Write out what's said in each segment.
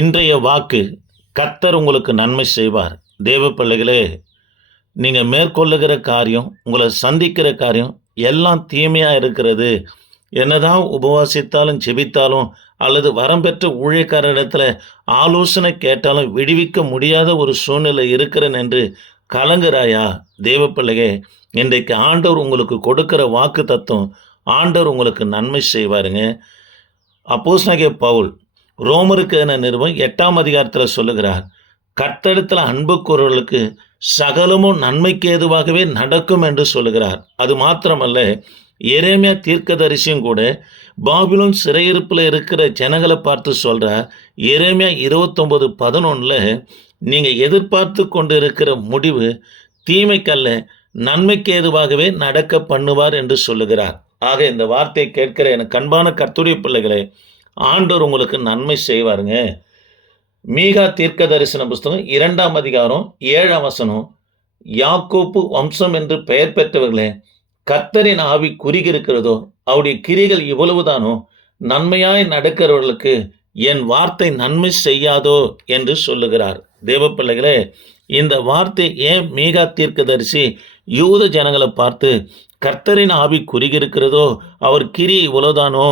இன்றைய வாக்கு, கர்த்தர் உங்களுக்கு நன்மை செய்வார். தேவ பிள்ளைகளே, நீங்கள் மேற்கொள்ளுகிற காரியம், உங்களை சந்திக்கிற காரியம் எல்லாம் தீமையாக இருக்கிறது. என்னதான் உபவாசித்தாலும் ஜெபித்தாலும் அல்லது வரம் பெற்ற ஊழியக்காரரிடத்தில் ஆலோசனை கேட்டாலும் விடுவிக்க முடியாத ஒரு சூழ்நிலை இருக்கிறேன் என்று கலங்குறாயா? தேவ பிள்ளையே, இன்றைக்கு ஆண்டவர் உங்களுக்கு கொடுக்கிற வாக்கு தத்துவம், ஆண்டவர் உங்களுக்கு நன்மை செய்வாருங்க. அப்போஸ்தலனாகிய பவுல் ரோமருக்கு என நிறுவனம் 8ஆம் அதிகாரத்தில் சொல்லுகிறார், கர்த்தரிடத்தில் அன்பு கூறுவர்களுக்கு சகலமும் நன்மைக்கு ஏதுவாகவே நடக்கும் என்று சொல்லுகிறார். அது மாத்திரமல்ல, எரேமியா தீர்க்கதரிசியும் கூட பாபிலோன் சிறையிருப்பில் இருக்கிற ஜனங்களை பார்த்து சொல்கிறார். எரேமியா 29:11 நீங்கள் எதிர்பார்த்து கொண்டு இருக்கிற முடிவு தீமைக்கல்ல நன்மைக்கு ஏதுவாகவே நடக்க பண்ணுவார் என்று சொல்லுகிறார். ஆக இந்த வார்த்தையை கேட்கிற எனக்கு அன்பான கர்த்தருடைய பிள்ளைகளே, ஆண்டவர் உங்களுக்கு நன்மை செய்வாருங்க. மீகா தீர்க்க தரிசன புஸ்தகம் 2ஆம் அதிகாரம் 7ஆம் வசனம், யாக்கோப்பு வம்சம் என்று பெயர் பெற்றவர்களே, கர்த்தரின் ஆவி குறுகியிருக்கிறதோ, அவருடைய கிரிகள் இவ்வளவுதானோ, நன்மையாய் நடக்கிறவர்களுக்கு என் வார்த்தை நன்மை செய்யாதோ என்று சொல்லுகிறார். தேவ பிள்ளைகளே, இந்த வார்த்தை ஏன் மீகா தீர்க்கதரிசி யூத ஜனங்களை பார்த்து கர்த்தரின் ஆவி குறுகியிருக்கிறதோ, அவர் கிரி இவ்வளவுதானோ,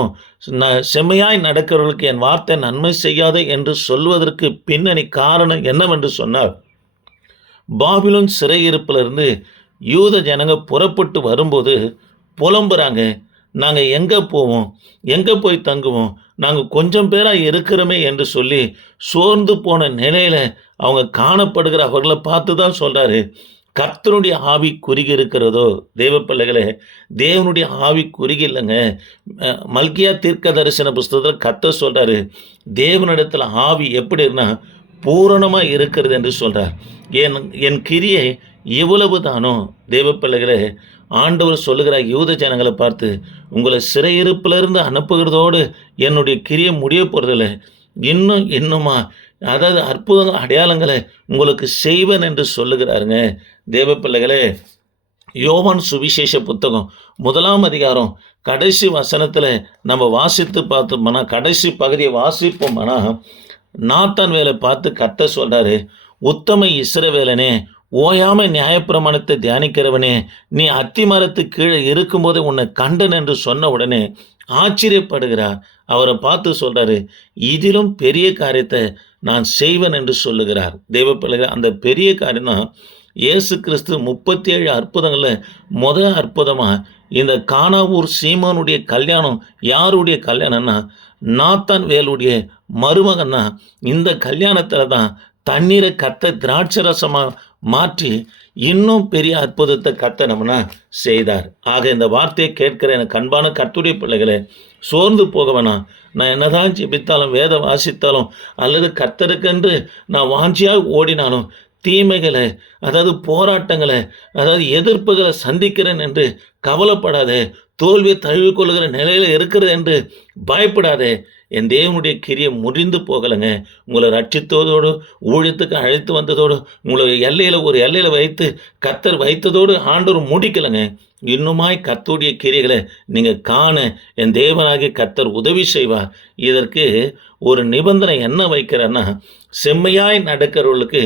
செம்மையாய் நடக்கிறவர்களுக்கு என் வார்த்தை நன்மை செய்யாதோ என்று சொல்வதற்கு பின்னணி காரணம் என்னவென்று சொன்னார், பாபிலோன் சிறையிருப்பிலிருந்து யூத ஜனங்க புறப்பட்டு வரும்போது புலம்புறாங்க. நாங்கள் எங்கே போவோம், எங்கே போய் தங்குவோம், நாங்கள் கொஞ்சம் பேராக இருக்கிறோமே என்று சொல்லி சோர்ந்து போன நிலையில் அவங்க காணப்படுகிற அவர்களை பார்த்து தான் சொல்கிறாரு, கர்த்தருடைய ஆவி குறுகி இருக்கிறதோ. தேவ பிள்ளைகளே, தேவனுடைய ஆவி குறுகி இல்லைங்க. மல்கியா தீர்க்க தரிசன புஸ்தகத்தில் கர்த்தர் சொல்கிறாரு, தேவனிடத்தில் ஆவி எப்படி இருந்தால் பூரணமாக இருக்கிறது என்று சொல்கிறார். என் கிரியை இவ்வளவு தானோ. தேவ பிள்ளைகளே, ஆண்டவர் சொல்லுகிற யூத ஜனங்களை பார்த்து, உங்களை சிறையிருப்பிலிருந்து அனுப்புகிறதோடு என்னுடைய கிரியை முடிய போகிறதில்ல, இன்னுமா அதாவது அற்புதங்கள் அடையாளங்களை உங்களுக்கு செய்வேன் என்று சொல்லுகிறாருங்க. தேவ பிள்ளைகளே, யோவான் சுவிசேஷ புத்தகம் 1ஆம் அதிகாரம் கடைசி வசனத்தில் நம்ம வாசித்து பார்த்தோம்னா, கடைசி பகுதியை வாசிப்போம்னா, நாத்தான் வேலை பார்த்து கர்த்தர் சொல்கிறாரு, உத்தம இஸ்ரவேலனே, ஓயாமை நியாயப்பிரமாணத்தை தியானிக்கிறவனே, நீ அத்தி மரத்து கீழே இருக்கும்போது உன்னை கண்டன் என்று சொன்ன உடனே ஆச்சரியப்படுகிறார். அவரை பார்த்து சொல்கிறாரு, இதிலும் பெரிய காரியத்தை நான் செய்வேன் என்று சொல்லுகிறார். தேவ பிள்ளைகள், அந்த பெரிய காரியம் தான் இயேசு கிறிஸ்து 37 அற்புதங்களில் முதல் அற்புதமாக இந்த கானாவூர் சீமோனுடைய கல்யாணம். யாருடைய கல்யாணம்னா, நாத்தான் வேலுடைய மருமகன்னா. இந்த கல்யாணத்தில் தான் தண்ணீரை திராட்சை ரசமாக மாற்றி இன்னும் பெரிய அற்புதத்தை நம்மனா செய்தார். ஆக இந்த வார்த்தையை கேட்கிற எனக்கு அன்பான கர்த்தருடைய பிள்ளைகளே, சோர்ந்து போக வேணாம். நான் என்னதான் ஜெபித்தாலும் வேதம் வாசித்தாலும் அல்லது கர்த்தருக்கென்று நான் வாஞ்சியாக ஓடினாலும் தீமைகளை, அதாவது போராட்டங்களை, அதாவது எதிர்ப்புகளை சந்திக்கிறேன் என்று கவலைப்படாதே. தோல்வியை தழுவிக்கொள்ளுகிற நிலையில் இருக்கிறது என்று பயப்படாதே. என் தேவனுடைய கிரியை முடிந்து போகலைங்க. உங்களை ரட்சித்ததோடு, ஊழியத்துக்கு அழைத்து வந்ததோடு, உங்களை ஒரு எல்லையில் வைத்து கர்த்தர் வைத்ததோடு ஆண்டவர் முடிக்கலைங்க. இன்னுமாய் கர்த்தருடைய கிரியைகளை நீங்கள் காண என் தேவனாகிய கர்த்தர் உதவி செய்வார். இதற்கு ஒரு நிபந்தனை என்ன வைக்கிறேன்னா, செம்மையாய் நடக்கிறவர்களுக்கு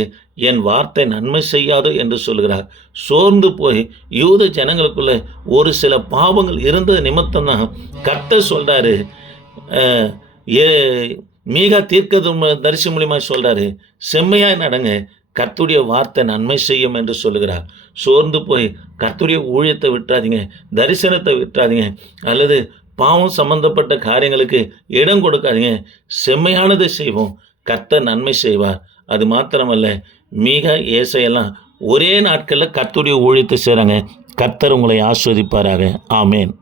என் வார்த்தை நன்மை செய்யாது என்று சொல்கிறார். சோர்ந்து போய் யூத ஜனங்களுக்குள்ள ஒரு சில பாவங்கள் இருந்தது நிமித்தம் தான் கர்த்தர் சொல்கிறாரு, மீகா தீர்க்க தரிசி மூலியமாக சொல்கிறாரு, செம்மையாய் நடங்க, கர்த்தருடைய வார்த்தை நன்மை செய்யும் என்று சொல்லுகிறார். சோர்ந்து போய் கர்த்தருடைய ஊழியத்தை விட்டுறாதீங்க, தரிசனத்தை விட்டுறாதீங்க, அல்லது பாவம் சம்பந்தப்பட்ட காரியங்களுக்கு இடம் கொடுக்காதீங்க. செம்மையானதை செய்வோம், கர்த்தர் நன்மை செய்வார். அது மாத்திரமல்ல, மீகா ஏசையெல்லாம் ஒரே நாட்களில் கர்த்தருடைய ஊழியத்தை செய்கிறாங்க. கர்த்தர் உங்களை ஆஸ்வதிப்பாராக. ஆமேன்.